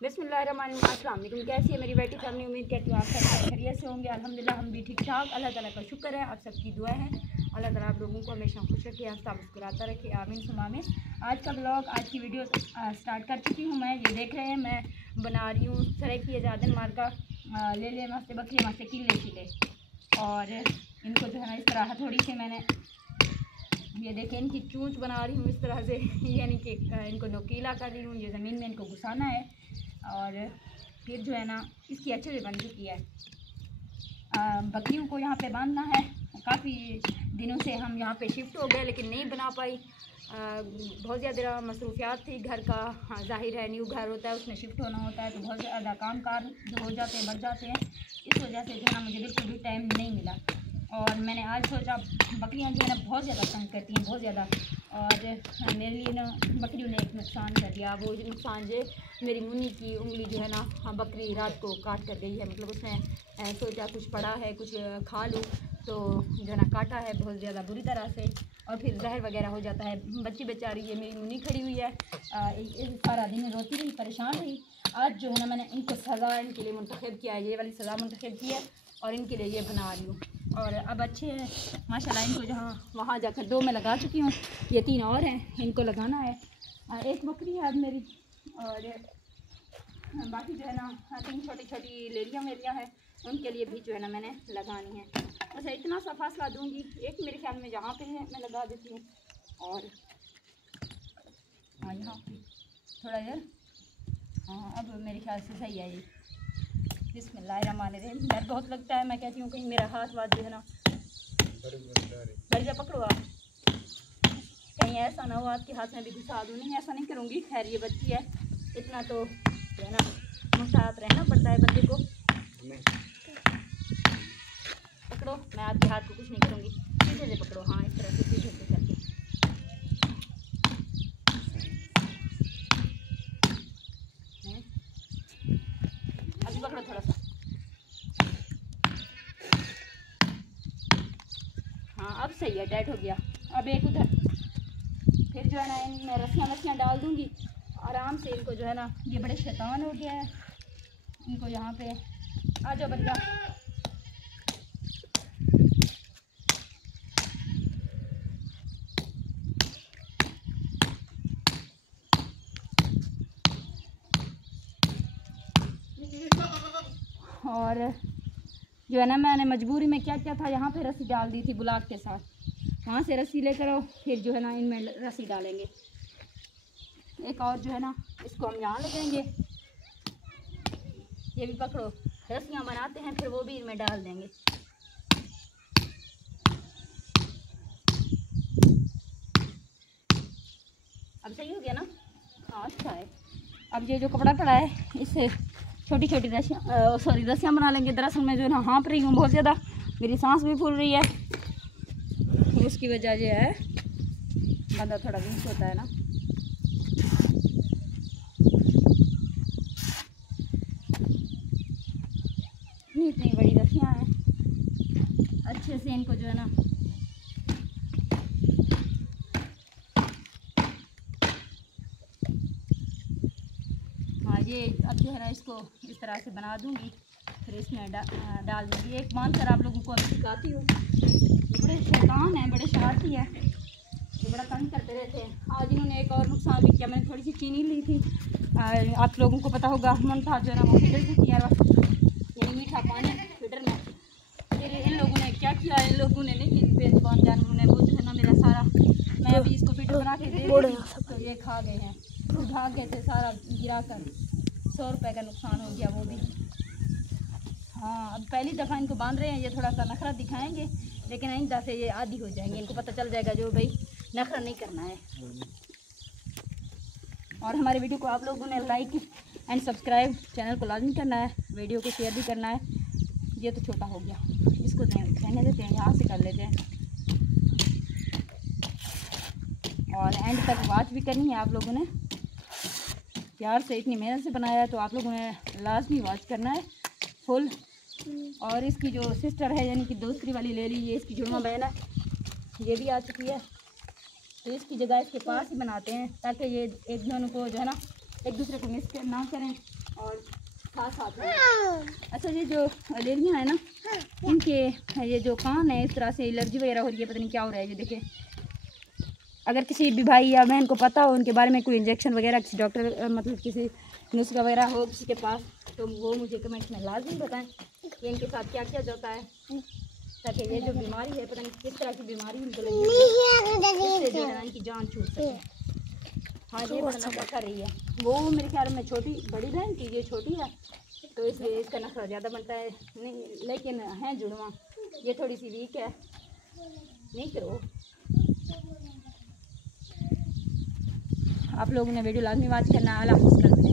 बिस्मिल्लाहिर्रहमानिर्रहीम। अस्सलाम वालेकुम। कैसी है मेरी बेटी फैमिली? उम्मीद करती हूँ आप सब खैरियत से होंगे। अल्हम्दुलिल्लाह हम भी ठीक ठाक। अल्लाह ताला का शुक्र है, आप सबकी दुआ है। अल्लाह ताला आप लोगों को हमेशा खुश रखे, हंसता मुस्कुराता रखे, आमीन सुमा आमीन। आज का ब्लॉग, आज की वीडियो स्टार्ट कर चुकी हूँ मैं। ये देख रहे हैं मैं बना रही हूँ सरे की जादन मार का ले ले मस्त बकरी मस्त किले किले, और इनको जो है ना इस तरह थोड़ी सी मैंने ये देखें इनकी चूंच बना रही हूँ इस तरह से, यानी कि इनको नोकीला कर रही हूँ। ये ज़मीन में इनको घुसाना है और फिर जो है ना इसकी अच्छे से बन चुकी है। बकरियों को यहाँ पे बांधना है। काफ़ी दिनों से हम यहाँ पे शिफ्ट हो गए लेकिन नहीं बना पाई। बहुत ज़्यादा मसरूफियात थी घर का। ज़ाहिर है न्यू घर होता है, उसमें शिफ्ट होना होता है तो बहुत ज़्यादा काम कार जो हो जाते हैं बढ़ जाते हैं। इस वजह से जो है ना मुझे बिल्कुल भी टाइम नहीं मिला। और मैंने आज सोचा, बकरियां जो है ना बहुत ज़्यादा तंग करती हैं, बहुत ज़्यादा। और मेरे लिए ना बकरियों ने एक नुकसान कर दिया। वो नुकसान जो मेरी मुन्नी की उंगली जो है ना बकरी रात को काट कर गई है। मतलब उसने सोचा कुछ पड़ा है कुछ खा लूँ, तो जो है ना काटा है बहुत ज़्यादा बुरी तरह से, और फिर जहर वगैरह हो जाता है। बच्ची बेचारी ये मेरी मुन्नी खड़ी हुई है, सारा दिन रोती रही, परेशान रही। आज जो है ना मैंने इनको सज़ा इनके लिए मुंतखब किया है, ये वाली सज़ा मुंतखब की है और इनके लिए ये बना रही हूँ। और अब अच्छे हैं माशाल्लाह। इनको जहाँ वहाँ जाकर 2 मैं लगा चुकी हूँ, ये 3 और हैं, इनको लगाना है। एक बकरी है अब मेरी, और बाकी जो है ना 3 छोटी छोटी लेरियाँ मेरियाँ हैं, उनके लिए भी जो है ना मैंने लगानी है। अच्छा इतना सा फासला दूँगी, एक मेरे ख्याल में जहाँ पे है मैं लगा देती हूँ, और हाँ यहाँ पे थोड़ा देर, हाँ अब मेरे ख्याल से सही है ये। बिस्मिल्लाहिर्रहमानिर्रहीम। डर बहुत लगता है, मैं कहती हूँ कहीं मेरा हाथ वाथ जो है ना बढ़ जा, पकड़ो आप, कहीं ऐसा ना हो आपके हाथ में भी घुसा दूँ। नहीं ऐसा नहीं करूँगी, खैर ये बच्ची है, इतना तो जो है ना मुहतात रहना पड़ता है बंदे को। पकड़ो, मैं आपके हाथ को कुछ नहीं करूँगी, सीधे से पकड़ो, हाँ इस तरह से सीधे से करके। अभी पकड़ो थोड़ा सा, हाँ अब सही है, टाइट हो गया। अब एक उधर, फिर जो है ना इनमें रस्सियाँ डाल दूँगी आराम से। इनको जो है ना ये बड़े शैतान हो गया है, इनको यहाँ पे आ जाओ बच्चा। और जो है ना मैंने मजबूरी में क्या क्या था, यहाँ पे रस्सी डाल दी थी ब्लॉक के साथ, वहाँ से रस्सी लेकर आओ, फिर जो है ना इनमें रस्सी डालेंगे। एक और जो है ना इसको हम यहाँ लगाएंगे, ये भी पकड़ो, रस्सियाँ बनाते हैं फिर वो भी इनमें डाल देंगे। अब सही हो गया ना? हाँ अच्छा है। अब ये जो कपड़ा पड़ा है इससे छोटी छोटी रस्सियाँ बना लेंगे। दरअसल मैं जो है ना हाँप रही हूँ बहुत ज़्यादा, मेरी सांस भी फूल रही है, उसकी वजह ये है, बंदा थोड़ा वीक होता है ना। इतनी बड़ी रस्सियाँ हैं, अच्छे से इनको जो है ना ये अब जो है ना इसको इस तरह से बना दूँगी, फिर इसमें डाल दूँगी। एक बांध कर आप लोगों को अभी सिखाती हूँ। बड़े शैतान हैं, बड़े शरारती हैं, ये बड़ा तंग करते रहते हैं। आज इन्होंने एक और नुकसान भी किया, मैंने थोड़ी सी चीनी ली थी, आप लोगों को पता होगा मुनथा जो है ना वो फिल्टर से किया, यानी मीठा पानी फिल्टर में। फिर इन लोगों ने क्या किया, इन लोगों ने नहीं, बेज़ुबान जानवरों ने, वो जो है ना मेरा सारा, मैं अभी इसको फिल्टर बना के दे रही थी तो ये खा गए हैं, उठा के से सारा गिरा कर 100 रुपये का नुकसान हो गया वो भी। हाँ अब पहली दफ़ा इनको बांध रहे हैं, ये थोड़ा सा नखरा दिखाएंगे लेकिन आइंदा से ये आदी हो जाएंगे, इनको पता चल जाएगा जो भाई नखरा नहीं करना है। और हमारे वीडियो को आप लोगों ने लाइक एंड सब्सक्राइब, चैनल को लाजमी करना है, वीडियो को शेयर भी करना है। ये तो छोटा हो गया, इसको रहने देते हैं, यहाँ से कर लेते हैं। और एंड तक वॉच भी करनी है आप लोगों ने, प्यार से इतनी मेहनत से बनाया है तो आप लोगों ने लाजमी वॉच करना है फुल। और इसकी जो सिस्टर है यानी कि दूसरी वाली ले ली, ये इसकी जुड़वा बहन है, ये भी आ चुकी है, तो इसकी जगह इसके पास ही बनाते हैं ताकि ये एक दोनों को जो है ना एक दूसरे को मिस ना करें और साथ साथ रहें। अच्छा ये जो एलर्जियाँ हैं ना, इनके ये जो कान है इस तरह से एलर्जी वगैरह हो रही है, पता नहीं क्या हो रहा है। ये देखिए, अगर किसी भी भाई या बहन को पता हो उनके बारे में कोई इंजेक्शन वगैरह किसी डॉक्टर मतलब किसी नुस्खा वगैरह हो किसी के पास, तो वो मुझे कमेंट्स में लाजमी बताएं कि इनके साथ क्या क्या जाता है, ताकि ये जो बीमारी है, पता नहीं किस तरह की बीमारी इनको लगी है, इससे जो है ना इनकी जान छूट सके। हाँ ये बनना क्या कर रही है, वो मेरे ख्याल में छोटी बड़ी बहन की, ये छोटी है तो इसलिए इसका नखरा ज़्यादा बनता है। नहीं लेकिन है जुड़वा, ये थोड़ी सी वीक है। नहीं करो, आप लोगों ने वीडियो लाजमी वॉच करना। अल्लाह हाफ़िज़।